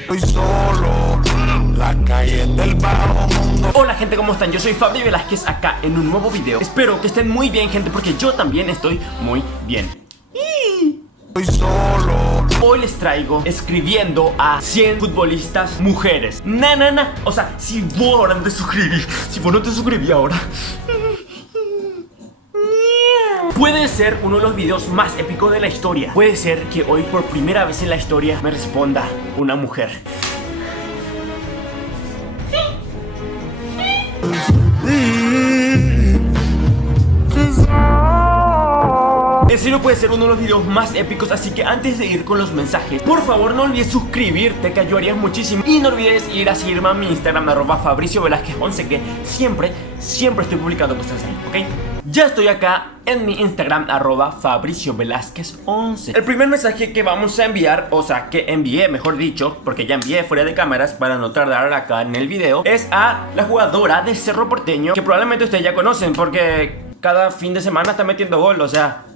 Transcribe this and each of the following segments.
Estoy solo, la calle del bajo mundo. Hola gente, ¿cómo están? Yo soy Fabri Velázquez acá en un nuevo video. Espero que estén muy bien, gente, porque yo también estoy muy bien. Estoy solo. Hoy les traigo escribiendo a 100 futbolistas mujeres. O sea, si vos ahora no te suscribís, si vos no te suscribís ahora, puede ser uno de los videos más épicos de la historia. Puede ser que hoy por primera vez en la historia me responda una mujer. En serio puede ser uno de los videos más épicos, así que antes de ir con los mensajes, por favor no olvides suscribirte, que ayudarías muchísimo. Y no olvides ir a seguirme a mi Instagram, @FabricioVelázquez11, que siempre estoy publicando cosas ahí, ¿ok? Ya estoy acá en mi Instagram, @FabricioVelázquez11. El primer mensaje que vamos a enviar, o sea, que envié, mejor dicho, porque ya envié fuera de cámaras para no tardar acá en el video, es a la jugadora de Cerro Porteño, que probablemente ustedes ya conocen, porque cada fin de semana está metiendo gol, o sea,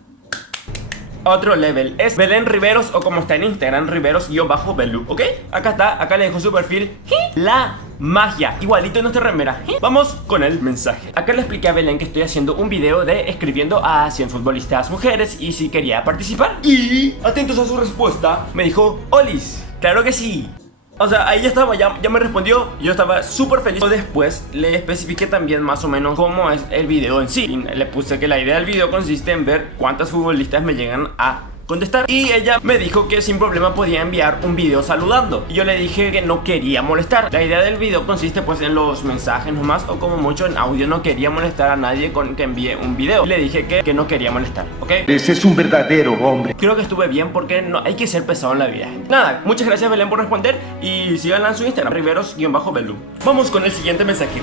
otro level. Es Belén Riveros, o como está en Instagram, Riveros_Belu, ¿ok? Acá está, acá le dejo su perfil. La magia, igualito en nuestra remera. Vamos con el mensaje. Acá le expliqué a Belén que estoy haciendo un video de escribiendo a 100 futbolistas mujeres y si quería participar. Y, atentos a su respuesta, me dijo: Olis, claro que sí. O sea, ahí ya estaba, ya me respondió. Yo estaba súper feliz. Después le especifiqué también más o menos cómo es el video en sí. Y le puse que la idea del video consiste en ver cuántas futbolistas me llegan a contestar. Y ella me dijo que sin problema podía enviar un video saludando. Y yo le dije que no quería molestar. La idea del video consiste pues en los mensajes nomás, o como mucho en audio. No quería molestar a nadie con que envíe un video. Y le dije que no quería molestar, ¿ok? Ese es un verdadero hombre. Creo que estuve bien, porque no hay que ser pesado en la vida, gente. Nada, muchas gracias Belén por responder. Y síganla en su Instagram, Riveros_Belu. Vamos con el siguiente mensaje.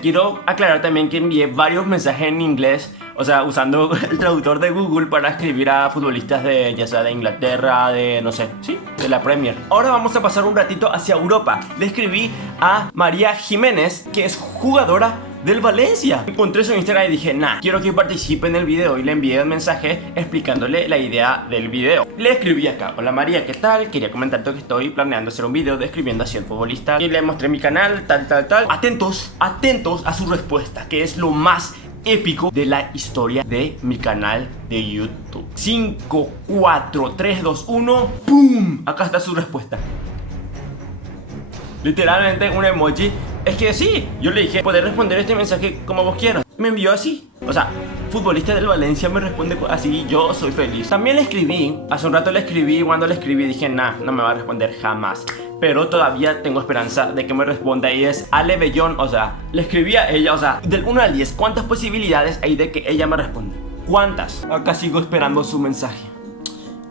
Quiero aclarar también que envié varios mensajes en inglés, o sea, usando el traductor de Google para escribir a futbolistas de, ya sea de Inglaterra, de, no sé, sí, de la Premier. Ahora vamos a pasar un ratito hacia Europa. Le escribí a María Jiménez, que es jugadora del Valencia. Encontré su Instagram y dije, nah, quiero que participe en el video. Y le envié un mensaje explicándole la idea del video. Le escribí acá: hola María, ¿qué tal? Quería comentarte que estoy planeando hacer un video describiendo a 100 futbolistas. Y le mostré mi canal, tal. Atentos a su respuesta, que es lo más épico de la historia de mi canal de YouTube. 5, 4, 3, 2, 1, ¡pum! Acá está su respuesta. Literalmente un emoji. Es que sí, yo le dije, poder responder este mensaje como vos quieras. Me envió así. O sea, futbolista del Valencia me responde así, yo soy feliz. También le escribí, hace un rato le escribí, cuando le escribí dije, nah, no me va a responder jamás. Pero todavía tengo esperanza de que me responda, y es Ale Bellón. O sea, le escribí a ella, o sea, del 1 al 10, ¿cuántas posibilidades hay de que ella me responda? ¿Cuántas? Acá sigo esperando su mensaje.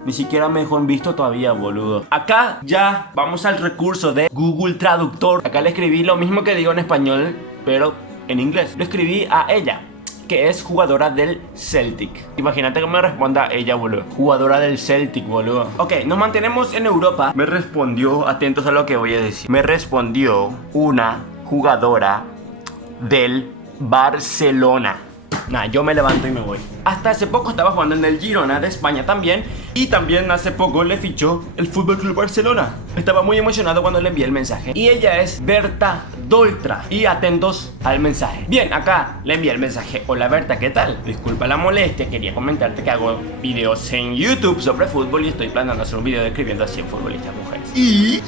Ni siquiera me dejó en visto todavía, boludo. Acá ya vamos al recurso de Google Traductor. Acá le escribí lo mismo que digo en español, pero en inglés. Le escribí a ella, que es jugadora del Celtic. Imagínate que me responda ella, boludo. Jugadora del Celtic, boludo. Ok, nos mantenemos en Europa. Me respondió, atentos a lo que voy a decir, me respondió una jugadora del Barcelona. Nah, yo me levanto y me voy. Hasta hace poco estaba jugando en el Girona de España también. Y también hace poco le fichó el Fútbol Club Barcelona. Estaba muy emocionado cuando le envié el mensaje. Y ella es Berta Doltra. Y atentos al mensaje. Bien, acá le envié el mensaje: hola Berta, ¿qué tal? Disculpa la molestia, quería comentarte que hago videos en YouTube sobre fútbol y estoy planeando hacer un video describiendo a 100 futbolistas mujeres. Y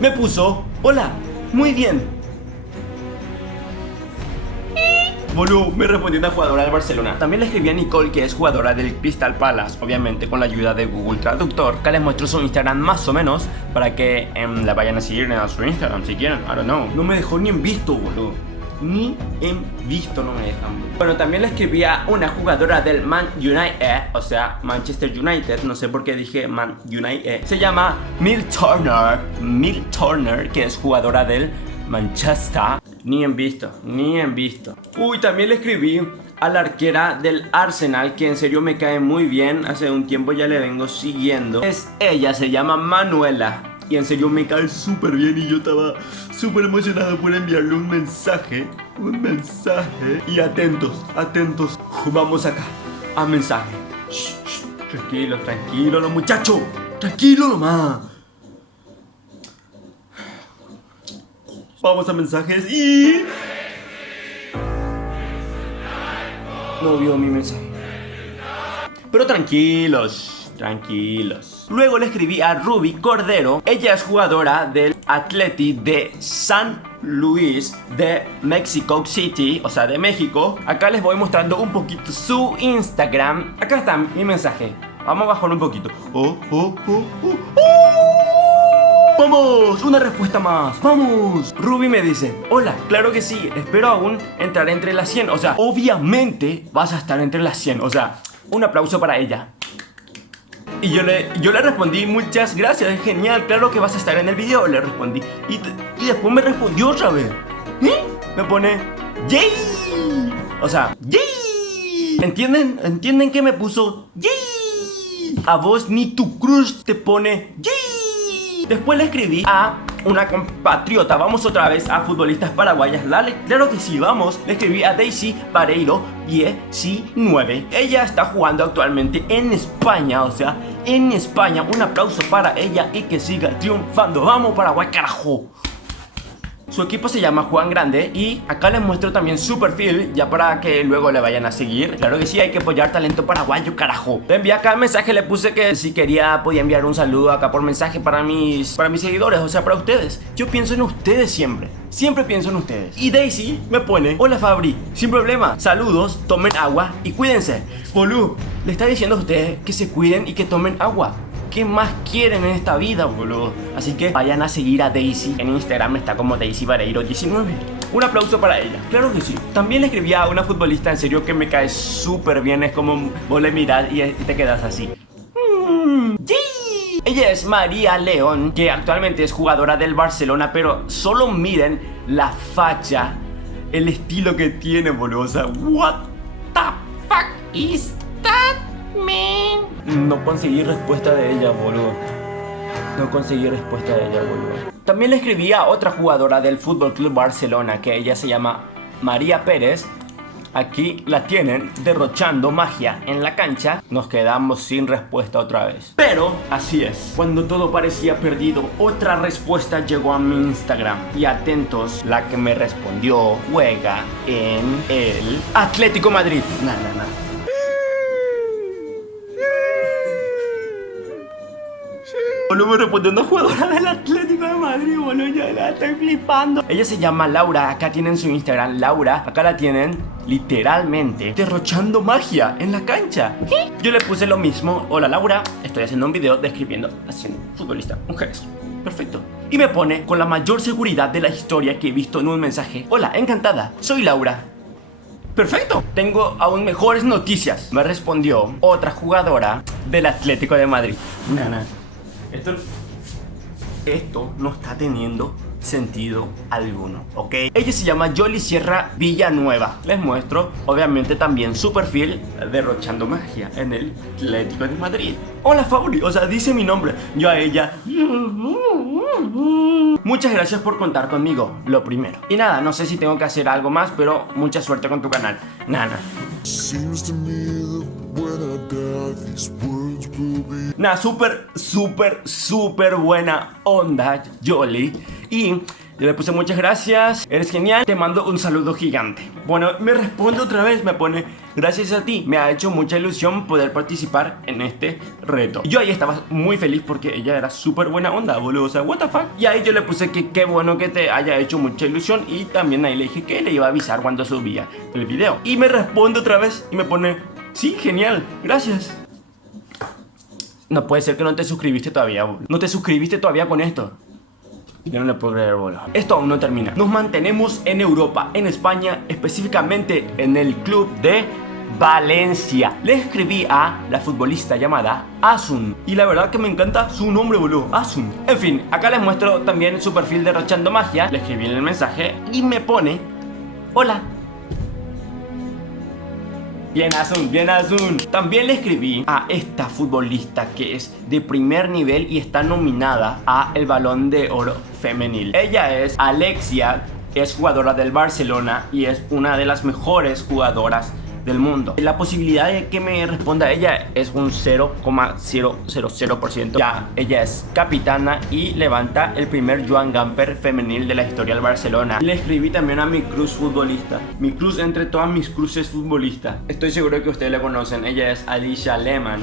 me puso: hola, muy bien. Boludo, me respondió una jugadora del Barcelona. También le escribí a Nicole, que es jugadora del Crystal Palace, obviamente con la ayuda de Google Traductor. Acá les muestro su Instagram más o menos, para que la vayan a seguir en su Instagram si quieren, I don't know. No me dejó ni en visto, boludo. Ni en visto no me dejan. Bueno, también le escribí a una jugadora del Man United, o sea, Manchester United. No sé por qué dije Man United. Se llama Mil Turner, que es jugadora del Manchester. Ni en visto. Uy, también le escribí a la arquera del Arsenal, que en serio me cae muy bien. Hace un tiempo ya le vengo siguiendo. Ella se llama Manuela y en serio me cae súper bien. Y yo estaba súper emocionado por enviarle un mensaje. Y atentos. Vamos acá a mensaje. Tranquilo, tranquilo, los muchachos. Tranquilo nomás. Vamos a mensajes y... no vio mi mensaje. Pero tranquilos, tranquilos. Luego le escribí a Ruby Cordero. Ella es jugadora del Atleti de San Luis de Mexico City, o sea, de México. Acá les voy mostrando un poquito su Instagram. Acá está mi mensaje. Vamos a bajar un poquito. ¡Vamos! Una respuesta más. ¡Vamos! Ruby me dice: hola, claro que sí, espero aún entrar entre las 100. O sea, obviamente vas a estar entre las 100. O sea, un aplauso para ella. Y yo le respondí: muchas gracias, es genial, claro que vas a estar en el video. Le respondí. Y después me respondió otra vez. Me pone: ¡yay! O sea, ¡yay! ¿Entienden? ¿Entienden que me puso ¡yay! A vos ni tu crush te pone ¡yay! Después le escribí a una compatriota. Vamos otra vez a futbolistas paraguayas. Dale, claro que sí, vamos. Le escribí a Daisy Vareiro 19. Ella está jugando actualmente en España. O sea, en España. Un aplauso para ella y que siga triunfando. Vamos Paraguay, carajo. Su equipo se llama Juan Grande y acá les muestro también su perfil, ya para que luego le vayan a seguir. Claro que sí, hay que apoyar talento paraguayo, carajo. Le envié acá el mensaje, le puse que si quería podía enviar un saludo acá por mensaje para mis seguidores, o sea, para ustedes. Yo pienso en ustedes siempre. Siempre pienso en ustedes. Y Daisy me pone: hola Fabri, sin problema, saludos, tomen agua y cuídense. Boludo, le está diciendo a ustedes que se cuiden y que tomen agua. ¿Qué más quieren en esta vida, boludo? Así que vayan a seguir a Daisy. En Instagram está como Daisy Vareiro 19. Un aplauso para ella. Claro que sí. También le escribí a una futbolista en serio que me cae súper bien. Es como vos le mirás y te quedas así. Ella es María León, que actualmente es jugadora del Barcelona. Pero solo miren la facha, el estilo que tiene, boludo. O sea, what the fuck is that, man? No conseguí respuesta de ella, boludo. No conseguí respuesta de ella, boludo. También le escribí a otra jugadora del Fútbol Club Barcelona, que ella se llama María Pérez. Aquí la tienen, derrochando magia en la cancha. Nos quedamos sin respuesta otra vez. Pero así es, cuando todo parecía perdido, otra respuesta llegó a mi Instagram. Y atentos, la que me respondió juega en el Atlético Madrid. No. Boludo, me respondió una jugadora del Atlético de Madrid, boludo, yo la estoy flipando. Ella se llama Laura, acá tienen su Instagram, Laura. Acá la tienen, literalmente, derrochando magia en la cancha. Yo le puse lo mismo: hola Laura, estoy haciendo un video describiendo haciendo futbolista, mujeres. Perfecto. Y me pone con la mayor seguridad de la historia que he visto en un mensaje: hola, encantada, soy Laura. Perfecto. Tengo aún mejores noticias. Me respondió otra jugadora del Atlético de Madrid. Esto no está teniendo sentido alguno, ¿ok? Ella se llama Yoli Sierra Villanueva. Les muestro, obviamente, también su perfil, derrochando magia en el Atlético de Madrid. Hola Fabri, o sea, dice mi nombre. Yo a ella: muchas gracias por contar conmigo, lo primero. Y nada, no sé si tengo que hacer algo más, pero mucha suerte con tu canal. Nada. Nada, súper buena onda, Yoli. Y yo le puse: muchas gracias, eres genial, te mando un saludo gigante. Bueno, me responde otra vez, me pone: gracias a ti, me ha hecho mucha ilusión poder participar en este reto. Y yo ahí estaba muy feliz porque ella era súper buena onda, boludo, o sea, what the fuck. Y ahí yo le puse que qué bueno que te haya hecho mucha ilusión. Y también ahí le dije que le iba a avisar cuando subía el video. Y me responde otra vez y me pone: sí, genial, gracias. No puede ser que no te suscribiste todavía, boludo. No te suscribiste todavía con esto. Yo no le puedo creer, boludo. Esto aún no termina. Nos mantenemos en Europa, en España, específicamente en el club de Valencia. Le escribí a la futbolista llamada Asun. Y la verdad que me encanta su nombre, boludo, Asun. En fin, acá les muestro también su perfil derrochando magia. Le escribí en el mensaje y me pone: hola. Bien Asun, bien Asun. También le escribí a esta futbolista que es de primer nivel y está nominada a el Balón de Oro femenil. Ella es Alexia, es jugadora del Barcelona y es una de las mejores jugadoras del mundo. La posibilidad de que me responda ella es un 0,000%. Ya, ella es capitana y levanta el primer Joan Gamper femenil de la historia del Barcelona. Le escribí también a mi cruz futbolista, mi cruz entre todas mis cruces futbolistas. Estoy seguro que ustedes la conocen, ella es Alicia Lehmann.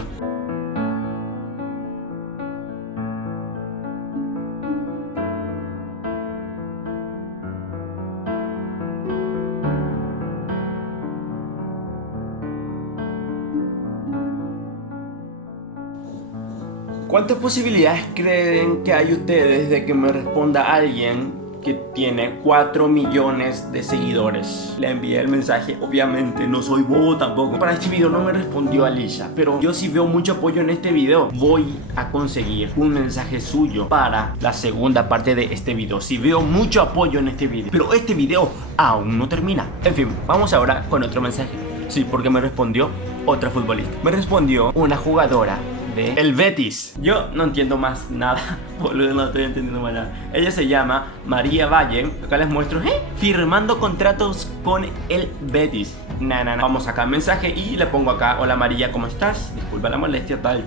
¿Cuántas posibilidades creen que hay ustedes de que me responda alguien que tiene 4 millones de seguidores? Le envié el mensaje, obviamente no soy bobo tampoco. Para este video no me respondió Alicia, pero yo sí veo mucho apoyo en este video. Voy a conseguir un mensaje suyo para la segunda parte de este video. Si veo mucho apoyo en este video, pero este video aún no termina. En fin, vamos ahora con otro mensaje. Sí, porque me respondió otra futbolista. Me respondió una jugadora de el Betis. Yo no entiendo más nada, boludo, no estoy entendiendo más nada. Ella se llama María Valle. Acá les muestro, firmando contratos con el Betis. Vamos acá mensaje y le pongo acá: hola María, ¿cómo estás? Disculpa la molestia, tal.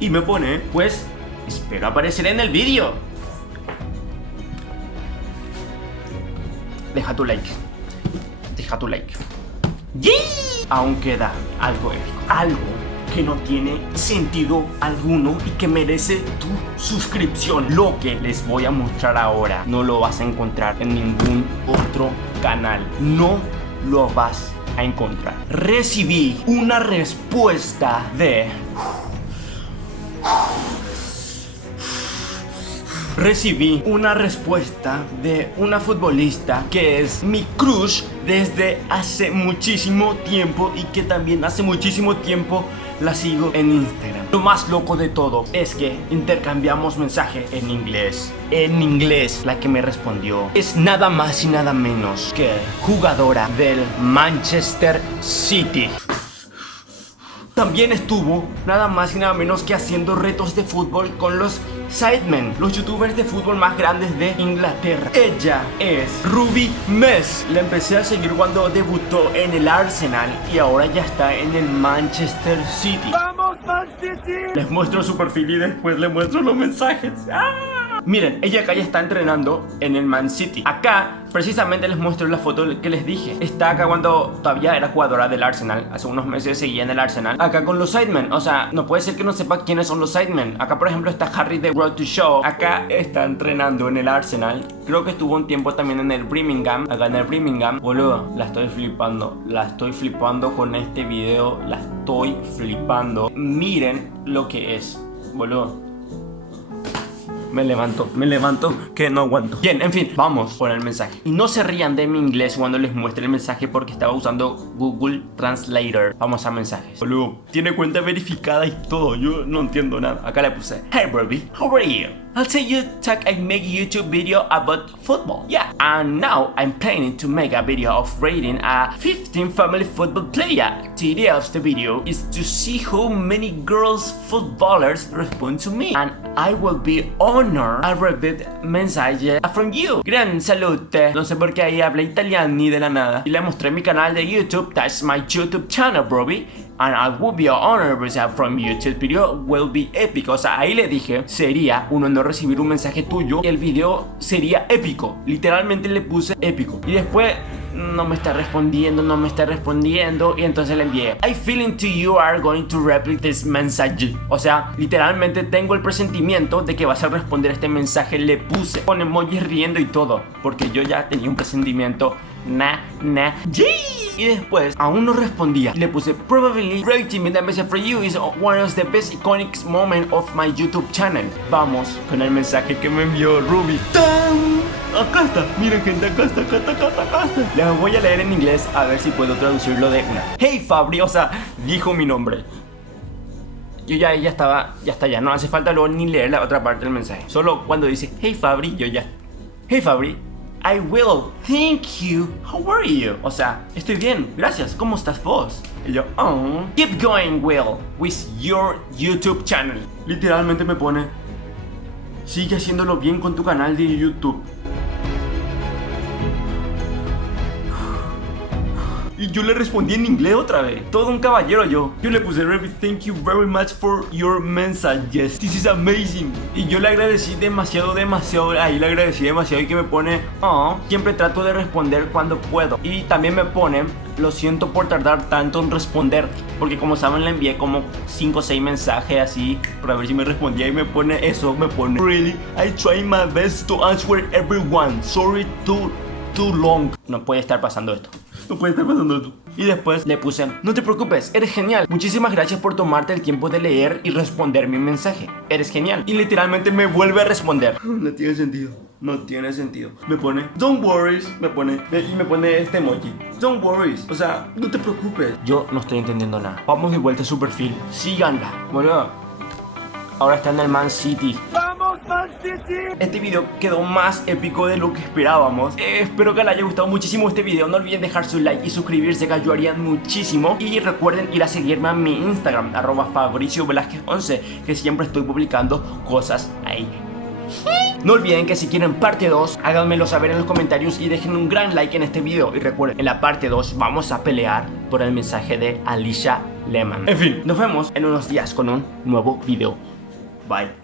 Y me pone, pues, espero aparecer en el vídeo. Deja tu like. ¡Yee! Aún queda algo épico, algo que no tiene sentido alguno y que merece tu suscripción. Lo que les voy a mostrar ahora no lo vas a encontrar en ningún otro canal. No lo vas a encontrar. Recibí una respuesta de... Recibí una respuesta de una futbolista que es mi crush desde hace muchísimo tiempo y que también hace muchísimo tiempo la sigo en Instagram. Lo más loco de todo es que intercambiamos mensaje en inglés. En inglés, la que me respondió es nada más y nada menos que jugadora del Manchester City. También estuvo nada más y nada menos que haciendo retos de fútbol con los Sidemen, los youtubers de fútbol más grandes de Inglaterra. Ella es Ruby Mess. La empecé a seguir cuando debutó en el Arsenal y ahora ya está en el Manchester City. ¡Vamos, Man City! Les muestro su perfil y después les muestro los mensajes. Miren, ella acá ya está entrenando en el Man City. Acá precisamente les muestro la foto que les dije. Está acá cuando todavía era jugadora del Arsenal. Hace unos meses seguía en el Arsenal. Acá con los Sidemen. O sea, no puede ser que no sepa quiénes son los Sidemen. Acá por ejemplo está Harry de Road to Show. Acá está entrenando en el Arsenal. Creo que estuvo un tiempo también en el Birmingham. Acá en el Birmingham. Boludo, la estoy flipando. La estoy flipando con este video. La estoy flipando. Miren lo que es, boludo. Me levanto, que no aguanto. Bien, en fin, vamos por el mensaje. Y no se rían de mi inglés cuando les muestre el mensaje porque estaba usando Google Translator. Vamos a mensajes. Boludo, tiene cuenta verificada y todo. Yo no entiendo nada. Acá le puse: hey Barbie, how are you? I'll tell you that I make a YouTube video about football. Yeah, and now I'm planning to make a video of rating a 15 family football player. The idea of the video is to see how many girls footballers respond to me, and I will be honored a repeat mensaje from you. Gran salute. No sé por qué ahí habla italiano ni de la nada. Y le mostré mi canal de YouTube. That's my YouTube channel, Barbie. And I will be honored from YouTube. Video will be épico. O sea, ahí le dije, sería un honor recibir un mensaje tuyo y el video sería épico. Literalmente le puse épico. Y después no me está respondiendo y entonces le envié: I feeling to you are going to reply this message. O sea, literalmente tengo el presentimiento de que vas a responder este mensaje. Le puse con emojis riendo y todo, porque yo ya tenía un presentimiento. Y después aún no respondía y le puse: probably rating the message for you is one of the best iconic moments of my YouTube channel. Vamos con el mensaje que me envió Ruby. ¡Tan! Acá está, miren gente, acá está. Les voy a leer en inglés a ver si puedo traducirlo de una. Hey Fabri, o sea, dijo mi nombre. Yo ya está, no hace falta luego ni leer la otra parte del mensaje. Solo cuando dice hey Fabri, yo ya. Hey Fabri, I will, thank you, how are you? O sea, estoy bien, gracias, ¿cómo estás vos? Y yo, oh, keep going Will, with your YouTube channel. Literalmente me pone: sigue haciéndolo bien con tu canal de YouTube. Y yo le respondí en inglés otra vez. Todo un caballero yo. Yo le puse, Revy, thank you very much for your messages. This is amazing. Y yo le agradecí demasiado. Ahí le agradecí demasiado y que me pone, oh, siempre trato de responder cuando puedo. Y también me pone, lo siento por tardar tanto en responder. Porque como saben le envié como 5 o 6 mensajes así para ver si me respondía. Y me pone eso, me pone, really, I try my best to answer everyone. Sorry too long. No puede estar pasando esto. No puede estar pasando esto. Y después le puse, no te preocupes, eres genial. Muchísimas gracias por tomarte el tiempo de leer y responder mi mensaje. Eres genial. Y literalmente me vuelve a responder. No tiene sentido. No tiene sentido. Me pone, don't worry. Me pone, y me pone este emoji. Don't worry. O sea, no te preocupes. Yo no estoy entendiendo nada. Vamos de vuelta a su perfil. Síganla. Bueno, ahora está en el Man City. ¡Vamos, Man City! Este video quedó más épico de lo que esperábamos. Espero que les haya gustado muchísimo este video. No olviden dejar su like y suscribirse, que ayudarían muchísimo. Y recuerden ir a seguirme a mi Instagram, @FabricioVelázquez11, que siempre estoy publicando cosas ahí. No olviden que si quieren parte 2, háganmelo saber en los comentarios y dejen un gran like en este video. Y recuerden, en la parte 2 vamos a pelear por el mensaje de Alicia Lehmann. En fin, nos vemos en unos días con un nuevo video. Bye.